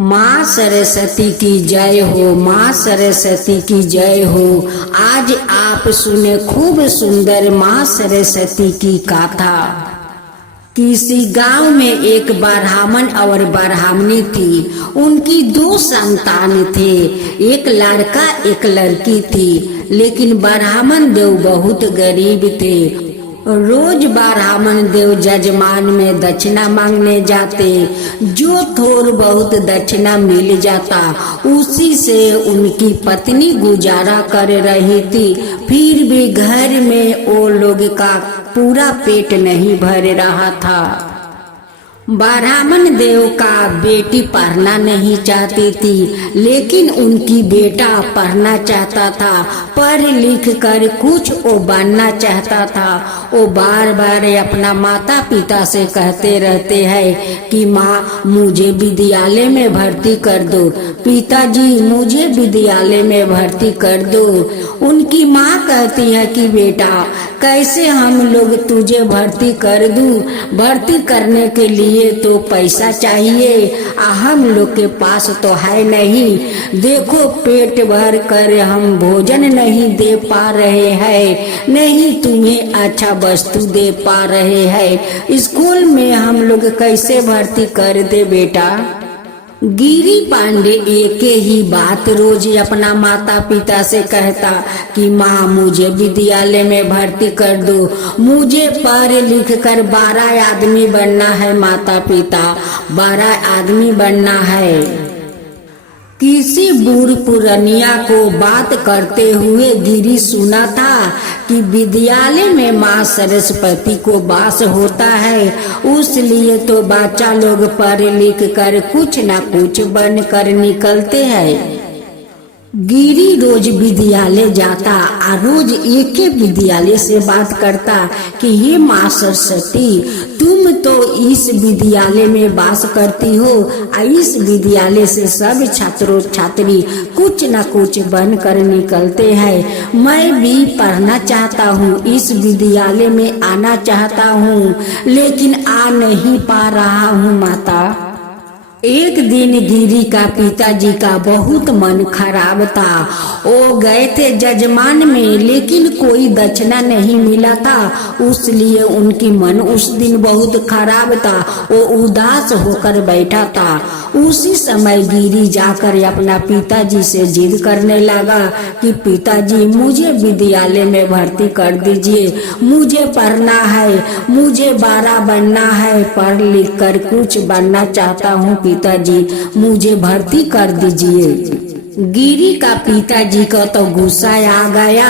माँ सरस्वती की जय हो, माँ सरस्वती की जय हो। आज आप सुने खूब सुंदर माँ सरस्वती की गाथा। किसी गांव में एक ब्राह्मण और ब्राह्मणी थी। उनकी दो संतान थे, एक लड़का एक लड़की थी। लेकिन ब्राह्मण देव बहुत गरीब थे। रोज ब्राह्मण देव जजमान में दक्षिणा मांगने जाते। जो थोड़ बहुत दक्षिणा मिल जाता उसी से उनकी पत्नी गुजारा कर रही थी। फिर भी घर में वो लोग का पूरा पेट नहीं भर रहा था। ब्राह्मण देव का बेटी पढ़ना नहीं चाहती थी, लेकिन उनकी बेटा पढ़ना चाहता था। पढ़ लिख कर कुछ वो बनना चाहता था। वो बार बार अपना माता पिता से कहते रहते हैं कि माँ मुझे विद्यालय में भर्ती कर दो, पिताजी मुझे विद्यालय में भर्ती कर दो। उनकी माँ कहती है कि बेटा कैसे हम लोग तुझे भर्ती कर दूं, भर्ती करने के लिए तो पैसा चाहिए, हम लोग के पास तो है नहीं। देखो पेट भर कर हम भोजन नहीं दे पा रहे हैं, नहीं तुम्हें अच्छा वस्तु दे पा रहे हैं। स्कूल में हम लोग कैसे भर्ती कर दे बेटा। गिरी पांडे एक ही बात रोज अपना माता पिता से कहता कि माँ मुझे विद्यालय में भर्ती कर दो, मुझे पढ़ लिख कर 12 आदमी बनना है। माता पिता 12 आदमी बनना है। किसी बूढ़ पुरनिया को बात करते हुए गिरी सुना था कि विद्यालय में माँ सरस्वती को वास होता है, उसलिए तो बच्चा लोग पढ़ लिख कर कुछ न कुछ बन कर निकलते हैं। गिरी रोज विद्यालय जाता और रोज एक ही विद्यालय से बात करता कि हे माँ सरस्वती तुम तो इस विद्यालय में वास करती हो और इस विद्यालय से सब छात्रों छात्री कुछ न कुछ बन कर निकलते हैं। मैं भी पढ़ना चाहता हूँ, इस विद्यालय में आना चाहता हूँ, लेकिन आ नहीं पा रहा हूँ माता। एक दिन गिरी का पिताजी का बहुत मन खराब था। वो गए थे जजमान में, लेकिन कोई दक्षिणा नहीं मिला था, इसलिए उनकी मन उस दिन बहुत खराब था। वो उदास होकर बैठा था। उसी समय गिरी जाकर अपना पिताजी से जिद करने लगा कि पिताजी मुझे विद्यालय में भर्ती कर दीजिए, मुझे पढ़ना है, मुझे 12 बनना है, पढ़ लिख कर कुछ बनना चाहता हूँ पिताजी, मुझे भर्ती कर दीजिए। गिरी का पिताजी को तो गुस्सा आ गया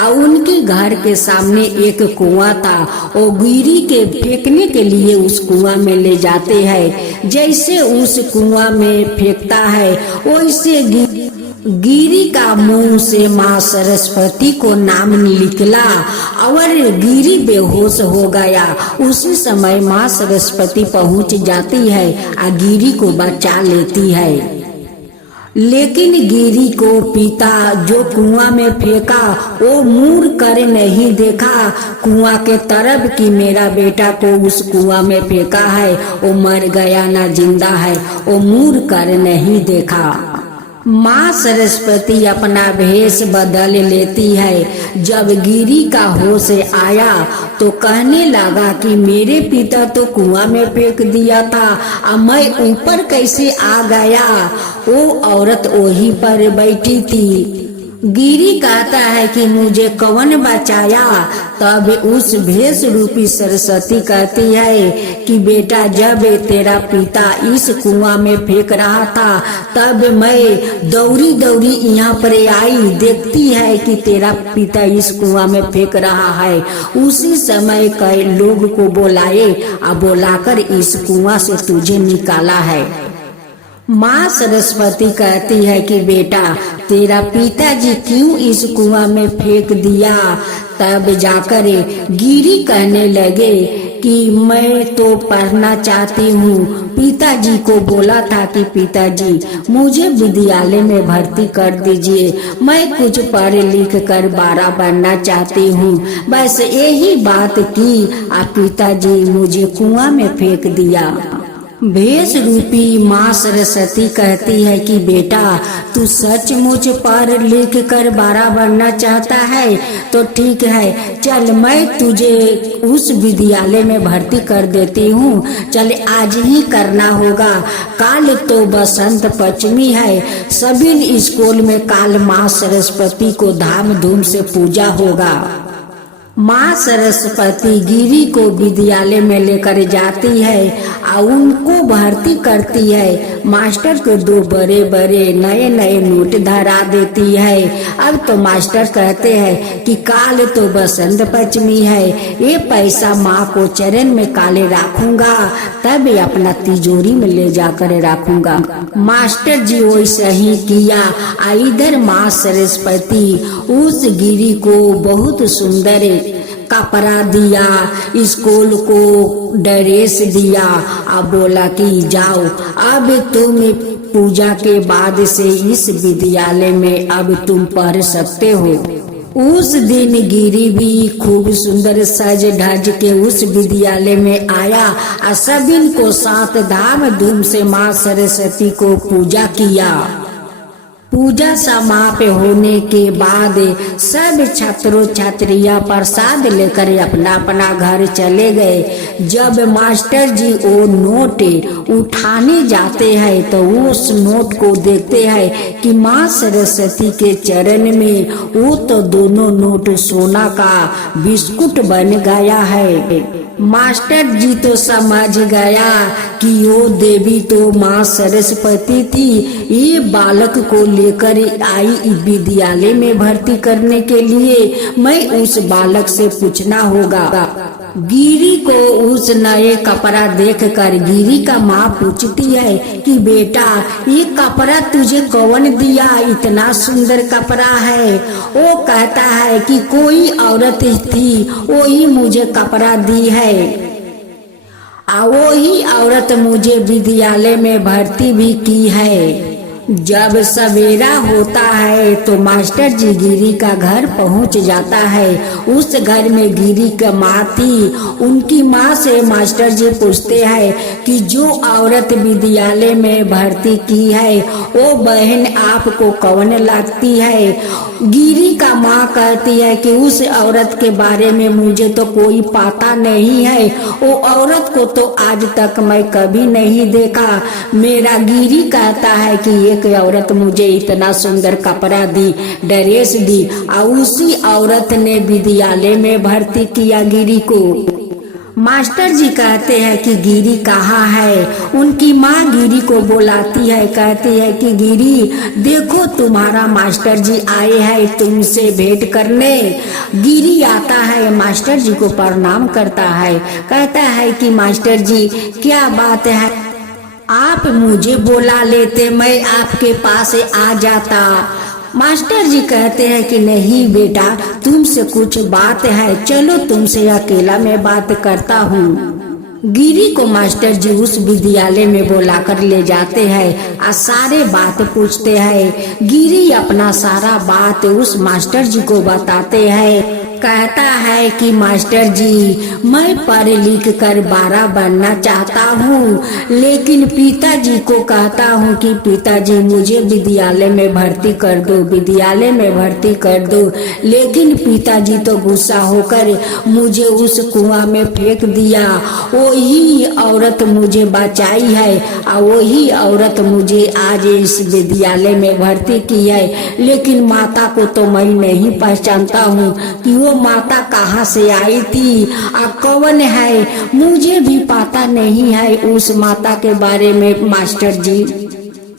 और उनके घर के सामने एक कुआं था। वो गिरी के फेंकने के लिए उस कुआं में ले जाते हैं। जैसे उस कुआं में फेंकता है वैसे गिरी का मुंह से माँ सरस्वती को नाम निकला और गिरी बेहोश हो गया। उसी समय माँ सरस्वती पहुंच जाती है और गिरी को बचा लेती है। लेकिन गिरी को पिता जो कुआं में फेंका वो मुड़ कर नहीं देखा कुआं के तरफ कि मेरा बेटा को उस कुआं में फेंका है, वो मर गया ना जिंदा है, वो मुड़ कर नहीं देखा। माँ सरस्वती अपना भेष बदल लेती है। जब गिरी का होश आया तो कहने लगा कि मेरे पिता तो कुआं में फेंक दिया था, अब मैं ऊपर कैसे आ गया। वो औरत वहीं पर बैठी थी। गिरी कहता है कि मुझे कौन बचाया। तब उस भेष रूपी सरस्वती कहती है कि बेटा जब तेरा पिता इस कुआं में फेंक रहा था तब मैं दौड़ी दौड़ी यहाँ पर आई, देखती है कि तेरा पिता इस कुआं में फेंक रहा है। उसी समय कई लोग को बुलाए और बुलाकर इस कुआं से तुझे निकाला है। माँ सरस्वती कहती है कि बेटा तेरा पिताजी क्यों इस कुआं में फेंक दिया। तब जाकर गिरी कहने लगे कि मैं तो पढ़ना चाहती हूँ, पिताजी को बोला था कि पिताजी मुझे विद्यालय में भर्ती कर दीजिए, मैं कुछ पढ़ लिख कर 12 बनना चाहती हूँ। बस यही बात की और पिताजी मुझे कुआं में फेंक दिया। भेष रूपी माँ सरस्वती कहती है कि बेटा तू सचमुच पढ़ लिख कर बड़ा बनना चाहता है तो ठीक है, चल मैं तुझे उस विद्यालय में भर्ती कर देती हूँ। चल आज ही करना होगा, काल तो बसंत पंचमी है, सभी स्कूल में काल माँ सरस्वती को धाम-धूम से पूजा होगा। माँ सरस्वती गिरी को विद्यालय में लेकर जाती है और उनको भर्ती करती है। मास्टर को 2 बड़े-बड़े नए-नए नोट धरा देती है। अब तो मास्टर कहते हैं कि काल तो बसंत पंचमी है, ये पैसा माँ को चरण में काले रखूंगा, तब अपना तिजोरी में ले जाकर रखूंगा। मास्टर जी वैसा ही किया। इधर माँ सरस्वती उस गिरी को बहुत सुंदर कपड़ा दिया, स्कूल को ड्रेस दिया और बोला कि जाओ अब तुम पूजा के बाद से इस विद्यालय में अब तुम पढ़ सकते हो। उस दिन गिरी भी खूब सुंदर सज धज के उस विद्यालय में आया और सभी को साथ धाम-धूम से माँ सरस्वती को पूजा किया। पूजा समाप्त होने के बाद सब छात्रों छात्रियां प्रसाद लेकर अपना अपना घर चले गए। जब मास्टर जी वो नोट उठाने जाते हैं तो उस नोट को देखते हैं कि माँ सरस्वती के चरण में वो तो दोनों नोट सोना का बिस्कुट बन गया है। मास्टर जी तो समझ गया कि वो देवी तो माँ सरस्वती थी, ये बालक को लेकर आई विद्यालय में भर्ती करने के लिए। मैं उस बालक से पूछना होगा। गिरी को उस नए कपड़ा देखकर गिरी का माँ पूछती है कि बेटा ये कपड़ा तुझे कौन दिया, इतना सुंदर कपड़ा है। वो कहता है कि कोई औरत थी, वही मुझे कपड़ा दी है, वही औरत मुझे विद्यालय में भर्ती भी की है। जब सवेरा होता है तो मास्टर जी गिरी का घर पहुंच जाता है। उस घर में गिरी का माँ थी। उनकी माँ से मास्टर जी पूछते हैं कि जो औरत विद्यालय में भर्ती की है वो बहन आपको कौन लगती है। गिरी का माँ कहती है कि उस औरत के बारे में मुझे तो कोई पता नहीं है, वो औरत को तो आज तक मैं कभी नहीं देखा। मेरा गिरी कहता है कि एक औरत मुझे इतना सुंदर कपड़ा दी, ड्रेस दी, और उसी औरत ने विद्यालय में भर्ती किया गिरी को। मास्टर जी कहते हैं कि गिरी कहाँ है। उनकी माँ गिरी को बुलाती है, कहती है कि गिरी देखो तुम्हारा मास्टर जी आए हैं तुमसे भेंट करने। गिरी आता है, मास्टर जी को प्रणाम करता है, कहता है कि मास्टर जी क्या बात है, आप मुझे बुला लेते, मैं आपके पास आ जाता। मास्टर जी कहते हैं कि नहीं बेटा तुमसे कुछ बात है, चलो तुमसे अकेला मैं बात करता हूँ। गिरी को मास्टर जी उस विद्यालय में बुलाकर ले जाते हैं और सारे बात पूछते हैं। गिरी अपना सारा बात उस मास्टर जी को बताते हैं। कहता है कि मास्टर जी मैं पढ़ लिख कर बड़ा बनना चाहता हूँ, लेकिन पिताजी को कहता हूँ कि पिताजी मुझे विद्यालय में भर्ती कर दो, विद्यालय में भर्ती कर दो, लेकिन पिताजी तो गुस्सा होकर मुझे उस कुआं में फेंक दिया। वही औरत मुझे बचाई है और वही औरत मुझे आज इस विद्यालय में भर्ती की है, लेकिन माता को तो मैं नहीं पहचानता हूँ कि वो माता कहाँ से आई थी और कौन है, मुझे भी पता नहीं है उस माता के बारे में।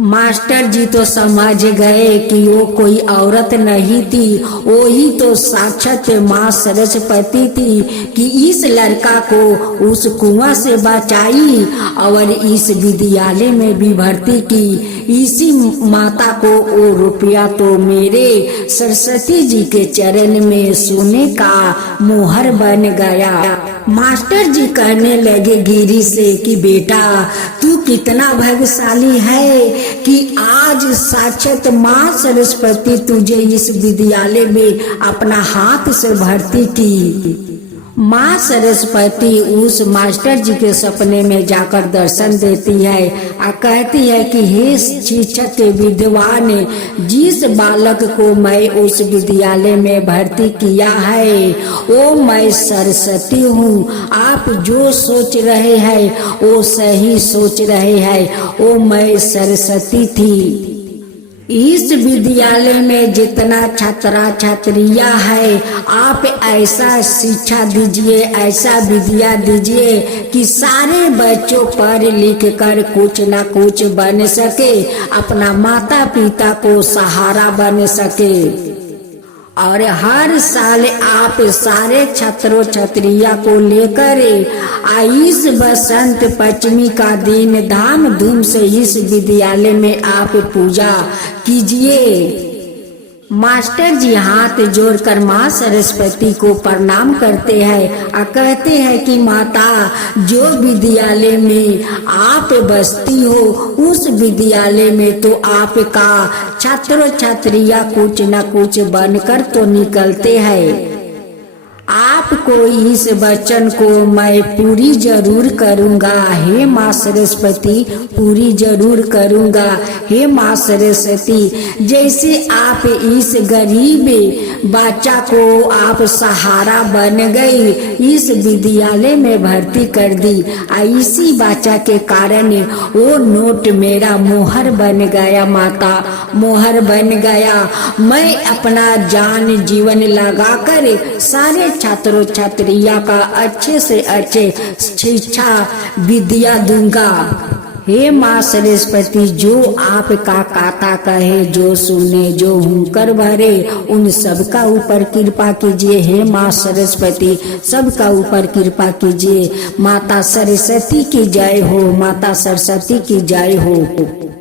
मास्टर जी तो समझ गए कि वो कोई औरत नहीं थी, वही तो साक्षात माँ सरस्वती थी कि इस लड़का को उस कुआं से बचाई और इस विद्यालय में भी भर्ती की। इसी माता को वो रुपया तो मेरे सरस्वती जी के चरण में सोने का मोहर बन गया। मास्टर जी कहने लगे गिरी से कि बेटा तू कितना भाग्यशाली है कि आज साक्षात माँ सरस्वती तुझे इस विद्यालय में अपना हाथ से भर्ती की। माँ सरस्वती उस मास्टर जी के सपने में जाकर दर्शन देती है और कहती है कि हे शिक्षक विद्वान, जिस बालक को मैं उस विद्यालय में भर्ती किया है वो मैं सरस्वती हूँ। आप जो सोच रहे हैं वो सही सोच रहे हैं, वो मैं सरस्वती थी। इस विद्यालय में जितना छात्रा छात्रियां है, आप ऐसा शिक्षा दीजिए, ऐसा विद्या दीजिए कि सारे बच्चों पढ़ लिख कर कुछ न कुछ बन सके, अपना माता पिता को सहारा बन सके। और हर साल आप सारे छात्रों छात्रियों को लेकर इस बसंत पंचमी का दिन धाम धूम से इस विद्यालय में आप पूजा कीजिए। मास्टर जी हाथ जोड़कर माँ सरस्वती को प्रणाम करते हैं और कहते हैं कि माता, जो विद्यालय में आप बसती हो उस विद्यालय में तो आपका छात्र छात्रियां कुछ न कुछ बनकर तो निकलते हैं। आपको इस वचन को मैं पूरी जरूर करूंगा, हे माँ सरस्वती, पूरी जरूर करूंगा। हे माँ सरस्वती, जैसे आप इस गरीब बच्चा को आप सहारा बन गई, इस विद्यालय में भर्ती कर दी, इसी बच्चा के कारण वो नोट मेरा मोहर बन गया माता, मोहर बन गया। मैं अपना जान जीवन लगाकर सारे छात्रों छात्रियों का अच्छे से अच्छे शिक्षा विद्या दूंगा। हे माँ सरस्वती, जो आपका काता कहे, जो सुने, जो हुंकर भरे, उन सबका ऊपर कृपा कीजिए। हे माँ सरस्वती, सबका ऊपर कृपा कीजिए। माता सरस्वती की जय हो, माता सरस्वती की जय हो।